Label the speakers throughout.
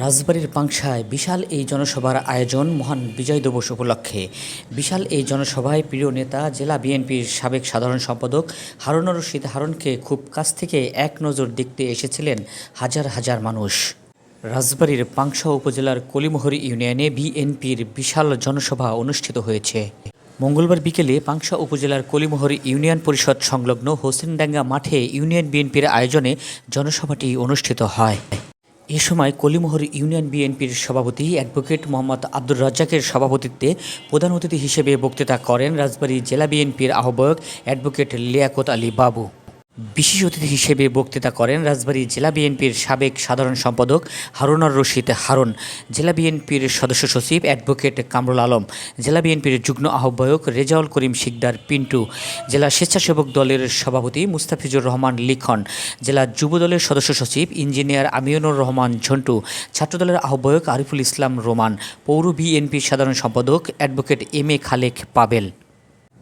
Speaker 1: রাজবাড়ির পাংশায় বিশাল এই জনসভার আয়োজন মহান বিজয় দিবস উপলক্ষে। বিশাল এই জনসভায় প্রিয় নেতা, জেলা বিএনপির সাবেক সাধারণ সম্পাদক হারুন রশিদ হারুনকে খুব কাছ থেকে এক নজর দেখতে এসেছিলেন হাজার হাজার মানুষ। রাজবাড়ির পাংশা উপজেলার কলিমোহরি ইউনিয়নে বিএনপির বিশাল জনসভা অনুষ্ঠিত হয়েছে। মঙ্গলবার বিকেলে পাংশা উপজেলার কলিমোহরি ইউনিয়ন পরিষদ সংলগ্ন হোসেনডাঙ্গা মাঠে ইউনিয়ন বিএনপির আয়োজনে জনসভাটি অনুষ্ঠিত হয়। এ সময় কলিমোহর ইউনিয়ন বিএনপির সভাপতি অ্যাডভোকেট মোহাম্মদ আব্দুর রাজ্জাকের সভাপতিত্বে প্রধান অতিথি হিসেবে বক্তৃতা করেন রাজবাড়ী জেলা বিএনপির আহ্বায়ক অ্যাডভোকেট লিয়াকত আলী বাবু। বিশেষ অতিথি হিসেবে বক্তৃতা করেন রাজবাড়ী জেলা বিএনপির সাবেক সাধারণ সম্পাদক হারুনার রশিদ হারুন, জেলা বিএনপির সদস্য সচিব অ্যাডভোকেট কামরুল আলম, জেলা বিএনপির যুগ্ম আহ্বায়ক রেজাউল করিম শিকদার পিন্টু, জেলা স্বেচ্ছাসেবক দলের সভাপতি মুস্তাফিজুর রহমান লিখন, জেলা যুব দলের সদস্য সচিব ইঞ্জিনিয়ার আমিনুর রহমান ঝন্টু, ছাত্রদলের আহ্বায়ক আরিফুল ইসলাম রোমান, পৌর বিএনপির সাধারণ সম্পাদক advocate M A Khalek Pabel.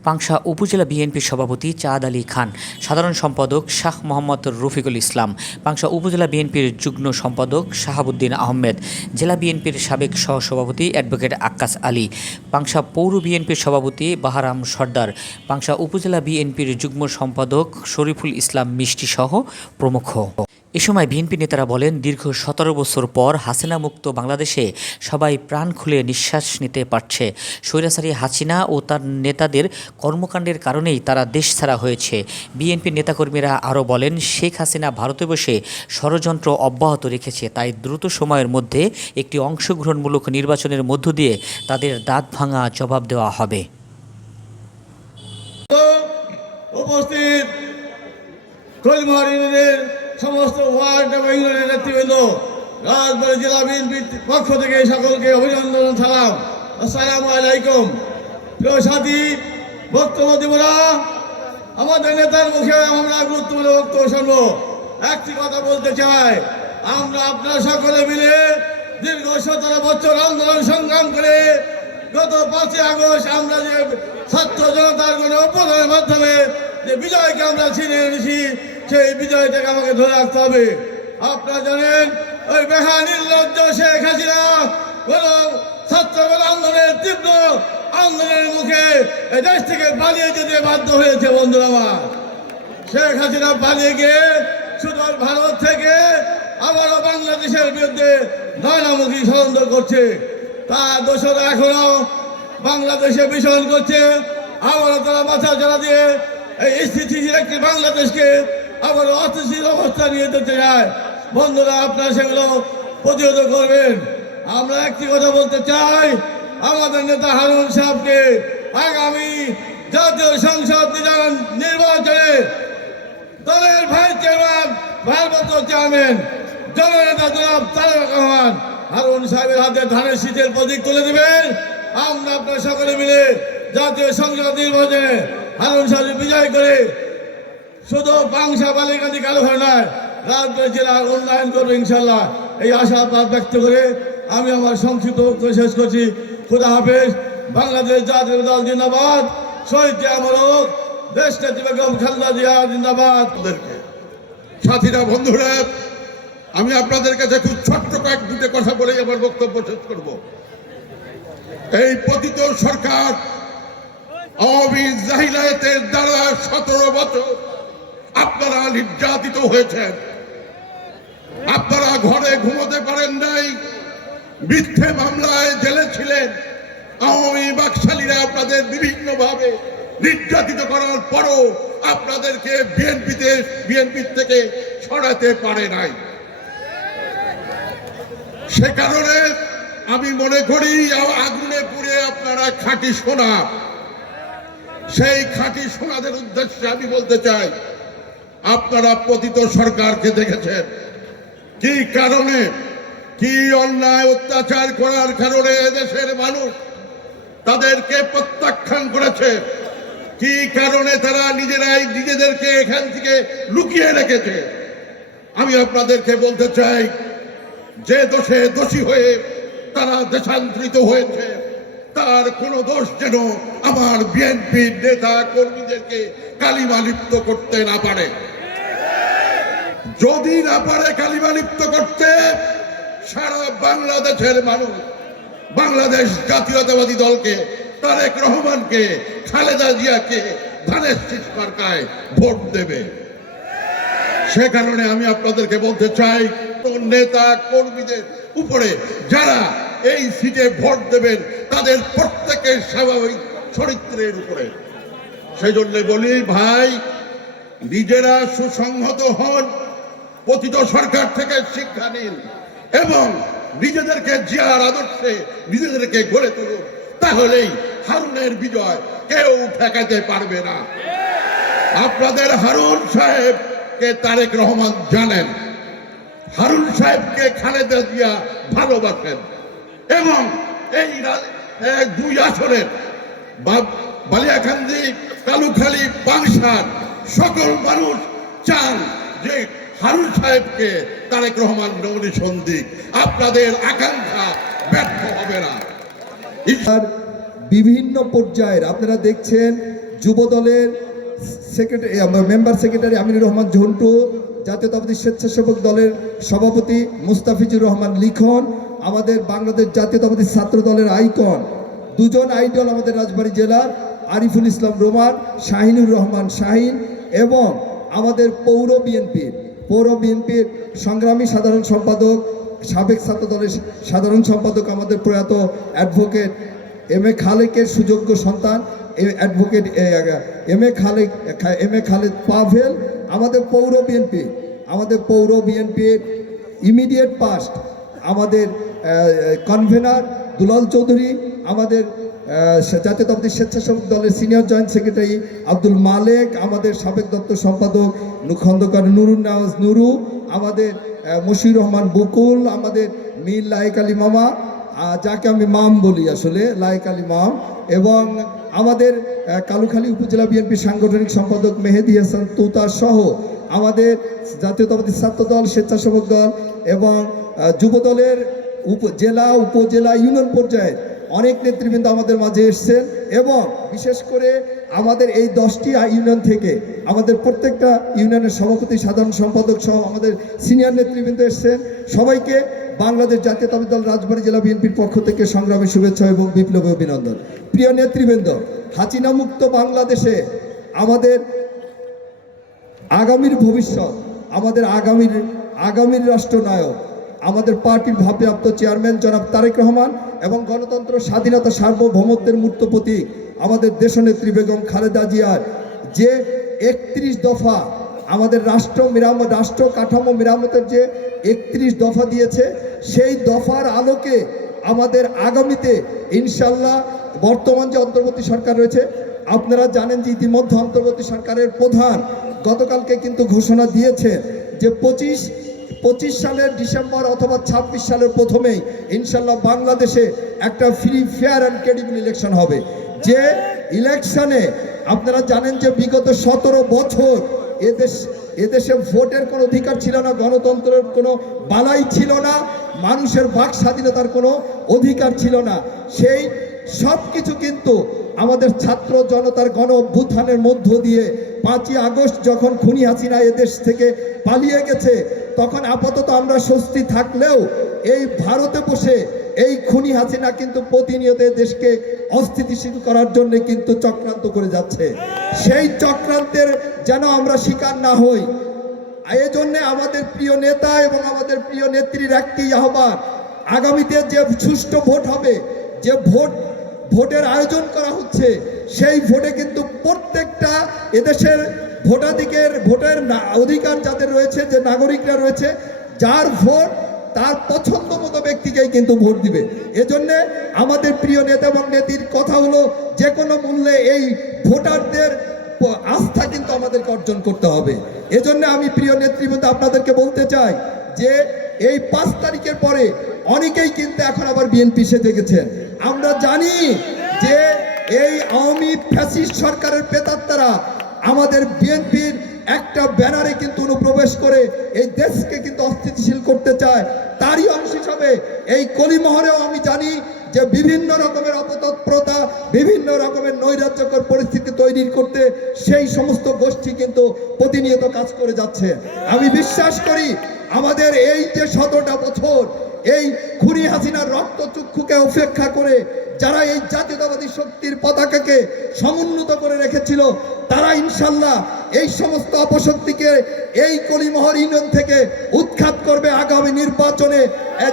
Speaker 1: Pangsha উপজেলা বিএনপির সভাপতি চাঁদ আলী খান, সাধারণ সম্পাদক শাহ মোহাম্মদ রফিকুল ইসলাম, পাংশা উপজেলা বিএনপির যুগ্ম সম্পাদক শাহাবুদ্দিন আহমেদ, জেলা বিএনপির সাবেক সহসভাপতি অ্যাডভোকেট আক্কাস আলী, পাংশা পৌর বিএনপির সভাপতি বাহারাম সর্দার, পাংশা উপজেলা বিএনপির যুগ্ম সম্পাদক শরীফুল ইসলাম মিষ্টি সহ প্রমুখ। এ সময় বিএনপি নেতারা বলেন, দীর্ঘ সতেরো বছর পর হাসিনা মুক্ত বাংলাদেশে সবাই প্রাণ খুলে নিঃশ্বাস নিতে পারছে। স্বৈরাচারী হাসিনা ও তার নেতাদের কর্মকাণ্ডের কারণেই তারা দেশ ছাড়া হয়েছে। বিএনপি নেতাকর্মীরা আরও বলেন, শেখ হাসিনা ভারতে বসে ষড়যন্ত্র অব্যাহত রেখেছে, তাই দ্রুত সময়ের মধ্যে একটি অংশগ্রহণমূলক নির্বাচনের মধ্য দিয়ে তাদের দাঁত ভাঙা জবাব দেওয়া হবে।
Speaker 2: উপস্থিত সমস্ত ওয়ার্ড এবং ইউনিয়নের নেতৃবৃন্দ, রাজবাড়ী জেলা বিএনপির পক্ষ থেকে সকলকে অভিনন্দন সালাম। আসসালামু আলাইকুম। প্রিয় সাথী, বক্তব্য আমাদের নেতার মুখে আমরা গুরুত্বপূর্ণ বক্তব্য শুনব। একটি কথা বলতে চাই, আমরা আপনারা সকলে মিলে দীর্ঘ সতেরো বছর আন্দোলন সংগ্রাম করে গত পাঁচই আগস্ট আমরা যে ছাত্র জনতার গণ অভ্যুত্থানের মাধ্যমে যে বিজয়কে আমরা ছিনিয়ে এনেছি সেই বিজয়টাকে আমাকে ধরে রাখতে হবে। আপনারা জানেন, ওই বেহা নির্লজ্জ শেখ হাসিনা কোন ছাত্র আন্দোলনের তীব্র আন্দোলনের মুখে এই দেশ থেকে পালিয়ে যেতে বাধ্য হয়েছে, বন্ধুরা আমার। শেখ হাসিনা পালিয়ে গিয়ে শুধু ভারত থেকে আবারও বাংলাদেশের বিরুদ্ধে নয়নামুখী ষড়যন্ত্র করছে। তার দোষরা এখনও বাংলাদেশে ভীষণ করছে। আবারও তারা মাথা জড়া দিয়ে এই স্থিতিশীল একটি বাংলাদেশকে আবার অস্থিতিশীল অবস্থা নিয়ে যেতে চায়। বন্ধুরা, আপনারা সেগুলো প্রতিহত করবেন। আমরা একটি কথা বলতে চাই, আমাদের নেতা হারুন সাহেবকে আগামী জাতীয় সংসদ নির্বাচনে দলের ভাইস চেয়ারম্যান, ভারপ্রাপ্ত চেয়ারম্যান, জননেতা জনাব তারেক রহমান হারুন সাহেবের হাতে ধানের শীতের প্রতীক তুলে দেবেন। আমরা আপনার সকলে মিলে জাতীয় সংসদ নির্বাচনে হারুন সাহেব বিজয় করে শুধু বাংশা বালিকান্দি কালো হয় নয় রাজবাড়ী জেলার উন্নয়ন করবে ইনশাল্লাহ এই আশাবাদ ব্যক্ত করে আমি আমার সংক্ষিপ্ত শেষ করছি। খুদা হাফেজ, বাংলাদেশ জাতীয় দল জিন্দাবাদ, শহীদ জিয়ামরক দেশ নেত্রী বেগম খালেদা জিয়া জিন্দাবাদ।
Speaker 3: সাথীরা, বন্ধুরা, আমি আপনাদের কাছে খুব ছোট্ট কয়েক দুটো কথা বলেই আমার বক্তব্য শেষ করব। এই পতিত সরকার জাহিলাতের দ্বারা সতেরো বছর আপনারা নির্যাতিত হয়েছেন। আপনারা ঘরে ঘুমোতে পারেন নাই। মিথ্যে মামলায় জেলে ছিলেন। আওয়ামী বাকশালীরা আপনাদের বিভিন্নভাবে নির্যাতিত করার পরও আপনাদেরকে বিএনপিতে বিএনপির থেকে সরাতে পারে নাই। সে কারণে আমি মনে করি, আগুনে পুড়ে আপনারা খাঁটি সোনা। সেই খাঁটি সোনাদের উদ্দেশ্যে আমি বলতে চাই আপনারা পতিত সরকারকে দেখেছেন। কি কারণে? কি অন্যায় অত্যাচার করার কারণে এদেশের মানুষ তাদেরকে প্রত্যাখ্যান করেছে? কি কারণে তারা নিজেরাই নিজেদেরকে এখান থেকে লুকিয়ে রেখেছে? আমি আপনাদেরকে বলতে চাই, যে দোষে দোষী হয়ে তারা দেশান্তরিত হয়েছে, তার কোনো দোষ যেন আমার বিএনপির নেতা কর্মীদেরকে কালিমা লিপ্ত করতে না পারে। যদি না পারে কালিমা লিপ্ত করতে, সারা বাংলাদেশের মানুষ, বাংলাদেশ জাতীয়তাবাদী দলকে, তারেক রহমানকে, খালেদা জিয়াকে ধানের শীষ ভোট দেবে। সে কারণে আমি আপনাদেরকে বলতে চাই নেতা কর্মীদের উপরে যারা এই সিটে ভোট দেবেন, তাদের প্রত্যেকের স্বাভাবিক চরিত্রের উপরে। সেই জন্য বলি, ভাই, নিজেরা সুসংহত হন পতিত সরকার থেকে শিক্ষা নিন এবং নিজেদেরকে জিয়ার আদর্শে নিজেদেরকে গড়ে তুলুন, তাহলেই হারুনের বিজয় কেউ ঠেকাতে পারবে না। আপনাদের হারুন সাহেবকে তারেক রহমান জানেন, হারুন সাহেবকে খালেদা জিয়া ভালোবাসেন এবং এই দুই আসনের বা- বালিয়াকান্দি, কালুখালী বাংশার সকল মানুষ চান যে হারুন সাহেবকে তারেক রহমান নমিনেশন দিক আপনাদের আকাঙ্ক্ষা ব্যর্থ হবে না।
Speaker 4: বিভিন্ন পর্যায়ের, আপনারা দেখছেন যুব দলের secretary member secretary Aminur Rahman Jhantu, জাতীয়তাবাদী স্বেচ্ছাসেবক দলের সভাপতি মুস্তাফিজুর রহমান লিখন, আমাদের বাংলাদেশ জাতীয়তাবাদী ছাত্র দলের আইকন, দুজন আইডল আমাদের রাজবাড়ী জেলার আরিফুল ইসলাম রোমান, শাহিনুর রহমান শাহিন এবং আমাদের পৌর বিএনপির। পৌর বিএনপির সংগ্রামী সাধারণ সম্পাদক, সাবেক ছাত্র দলের সাধারণ সম্পাদক আমাদের প্রয়াত অ্যাডভোকেট এম এ খালেকের সুযোগ্য সন্তান advocate M A Khalek, M A Khaled Pavel, আমাদের পৌর বিএনপি, আমাদের পৌর বিএনপির ইমিডিয়েট পাস্ট আমাদের কনভেনার দুলাল চৌধুরী, আমাদের জাতীয়তাবাদী স্বেচ্ছাসেবক দলের senior joint secretary Abdul Malek আমাদের সাবেক দপ্তর সম্পাদক খন্দকার নুরুন নওয়াজ নুরু আমাদের আহ, মশিউর রহমান বকুল আমাদের মীর লায়েক আলী মামা যাকে আমি মাম বলি আসলে লায়েক আলী মাম এবং আমাদের কালুখালী উপজেলা বিএনপি সাংগঠনিক সম্পাদক মেহেদি হাসান তুতা সহ আমাদের জাতীয়তাবাদী ছাত্র দল স্বেচ্ছাসেবক দল এবং যুব দলের উপ জেলা উপজেলা ইউনিয়ন পর্যায়ে অনেক নেতৃবৃন্দ আমাদের মাঝে এসছেন এবং বিশেষ করে আমাদের এই দশটি ইউনিয়ন থেকে আমাদের প্রত্যেকটা ইউনিয়নের সভাপতি, সাধারণ সম্পাদক সহ আমাদের সিনিয়র নেতৃবৃন্দ এসছেন। সবাইকে বাংলাদেশ জাতীয়তাবাদী দল রাজবাড়ী জেলা বিএনপির পক্ষ থেকে সংগ্রামী শুভেচ্ছা এবং বিপ্লবী অভিনন্দন। প্রিয় নেতৃবৃন্দ, হাসিনা মুক্ত বাংলাদেশে আমাদের আগামীর ভবিষ্যৎ, আমাদের আগামীর আগামীর রাষ্ট্রনায়ক, আমাদের পার্টির ভারপ্রাপ্ত চেয়ারম্যান জনাব তারেক রহমান এবং গণতন্ত্র, স্বাধীনতা, সার্বভৌমত্বের মূর্ত প্রতীক আমাদের দেশনেত্রী বেগম খালেদা জিয়ার যে একত্রিশ দফা আমাদের রাষ্ট্র মেরামত রাষ্ট্র কাঠামো মেরামতের যে একত্রিশ দফা দিয়েছে, সেই দফার আলোকে আমাদের আগামীতে ইনশাল্লাহ বর্তমান যে অন্তর্বর্তী সরকার রয়েছে, আপনারা জানেন যে ইতিমধ্যে অন্তর্বর্তী সরকারের প্রধান গতকালকে কিন্তু ঘোষণা দিয়েছে যে পঁচিশ পঁচিশ সালের ডিসেম্বর অথবা ছাব্বিশ সালের প্রথমেই ইনশাল্লাহ বাংলাদেশে একটা free fair and credible election হবে। যে ইলেকশনে আপনারা জানেন যে বিগত সতেরো বছর এদেশ এদেশে ভোটের কোনো অধিকার ছিল না, গণতন্ত্রের কোনো বালাই ছিল না, মানুষের বাক স্বাধীনতার কোনো অধিকার ছিল না। সেই সব কিছু কিন্তু আমাদের ছাত্র জনতার গণ অভ্যুত্থানের মধ্য দিয়ে পাঁচই আগস্ট যখন খুনি হাসিনা এদেশ থেকে পালিয়ে গেছে, তখন আপাতত আমরা স্বস্তি থাকলেও এই ভারতে বসে এই খুনি হাসিনা কিন্তু প্রতিনিয়ত দেশকে অস্থিতিশীল করার জন্য কিন্তু চক্রান্ত করে যাচ্ছে। সেই চক্রান্তের যেন আমরা শিকার না হই। এই জন্যে আমাদের প্রিয় নেতা এবং আমাদের প্রিয় নেত্রীর একটি আহ্বান, আগামীতে যে সুষ্ঠু ভোট হবে, যে ভোট, ভোটের আয়োজন করা হচ্ছে সেই ভোটে কিন্তু প্রত্যেকটা এদেশের ভোটাধিকের, ভোটের অধিকার যাদের রয়েছে, যে নাগরিকরা রয়েছে, যার ভোট তার পছন্দ মতো ব্যক্তিকেই কিন্তু ভোট দিবে। এজন্যে আমাদের প্রিয় নেতা এবং নেত্রীর কথা হলো, যে কোনো মূল্যে এই ভোটারদের আস্থা কিন্তু আমাদেরকে অর্জন করতে হবে। এজন্য আমি প্রিয় নেতৃবৃন্দ আপনাদেরকে বলতে চাই যে, এই পাঁচ তারিখের পরে অনেকেই কিন্তু এখন আবার বিএনপি সেজে গেছেন। আমরা জানি যে এই আওয়ামী ফ্যাসিস্ট সরকারের প্রেতাত্মারা আমাদের বিএনপির একটা ব্যানারে কিন্তু অনুপ্রবেশ করে এই দেশকে কিন্তু অস্থিতিশীল করতে চায়, তারই অংশ হিসাবে এই কলিমহরেও আমি জানি যে বিভিন্ন রকমের অপতৎপরতা, বিভিন্ন রকমের নৈরাজ্যকর পরিস্থিতি তৈরি করতে সেই সমস্ত গোষ্ঠী কিন্তু প্রতিনিয়ত কাজ করে যাচ্ছে। আমি বিশ্বাস করি আমাদের এই যে শতটা বছর এই খুনি হাসিনার রক্ত রক্তচক্ষুকে উপেক্ষা করে যারা এই জাতীয়তাবাদী শক্তির পতাকাকে সমুন্নত করে রেখেছিল, তারা ইনশাল্লাহ এই সমস্ত অপশক্তিকে এই কলিমহর ইউনিয়ন থেকে উৎখাত করবে আগামী নির্বাচনে।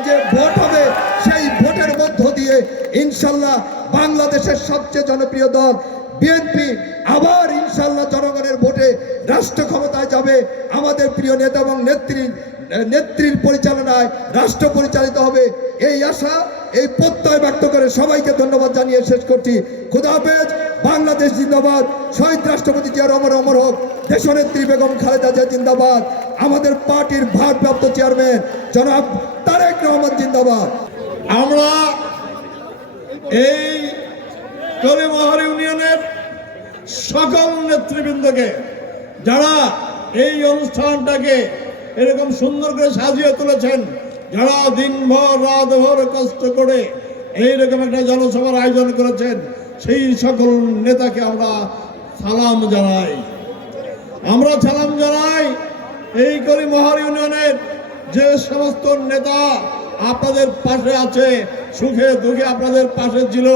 Speaker 4: যে ভোট হবে, সেই ভোটের মধ্য দিয়ে ইনশাল্লাহ বাংলাদেশের সবচেয়ে জনপ্রিয় দল বিএনপি আবার ইনশাল্লাহ জনগণের ভোটে রাষ্ট্র ক্ষমতায় যাবে, আমাদের প্রিয় নেতা এবং নেত্রী, নেত্রীর পরিচালনায় রাষ্ট্র পরিচালিত হবে। এই আশা, এই প্রত্যয় ব্যক্ত করে সবাইকে ধন্যবাদ জানিয়ে শেষ করছি। খুদা হাফেজ, বাংলাদেশ জিন্দাবাদ। শহীদ রাষ্ট্রপতি জিয়ার অমর অমর হোক, দেশনেত্রী বেগম খালেদা জিয়া জিন্দাবাদ। আমাদের পার্টির ভারপ্রাপ্ত চেয়ারম্যান জনাব তারেক রহমান জিন্দাবাদ।
Speaker 5: আমরা এই কলিমহর ইউনিয়নের সকল নেতৃবৃন্দকে যারা এই অনুষ্ঠানটাকে এরকম সুন্দর করে সাজিয়ে তুলেছেন, যারা দিনভর, রাতভর কষ্ট করে এইরকম একটা জনসভার আয়োজন করেছেন, সেই সকল নেতাকে আমরা সালাম জানাই। আমরা সালাম জানাই এই কলিমহর ইউনিয়নের যে সমস্ত নেতা আপনাদের পাশে আছে, সুখে দুঃখে আপনাদের পাশে ছিল,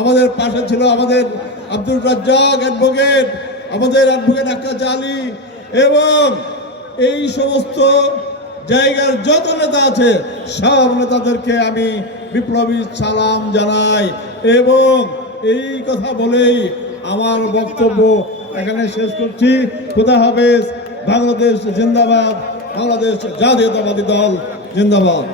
Speaker 5: আমাদের পাশে ছিল আমাদের আব্দুল রাজ্জাক অ্যাডভোকেট আমাদের অ্যাডভোকেট আকাশ আলী এবং এই সমস্ত জায়গার যত নেতা আছে, সব নেতাদেরকে আমি বিপ্লবী সালাম জানাই। এবং এই কথা বলেই আমার বক্তব্য এখানে শেষ করছি। খুদা হাফেজ, বাংলাদেশ জিন্দাবাদ, বাংলাদেশ জাতীয়তাবাদী দল জিন্দাবাদ।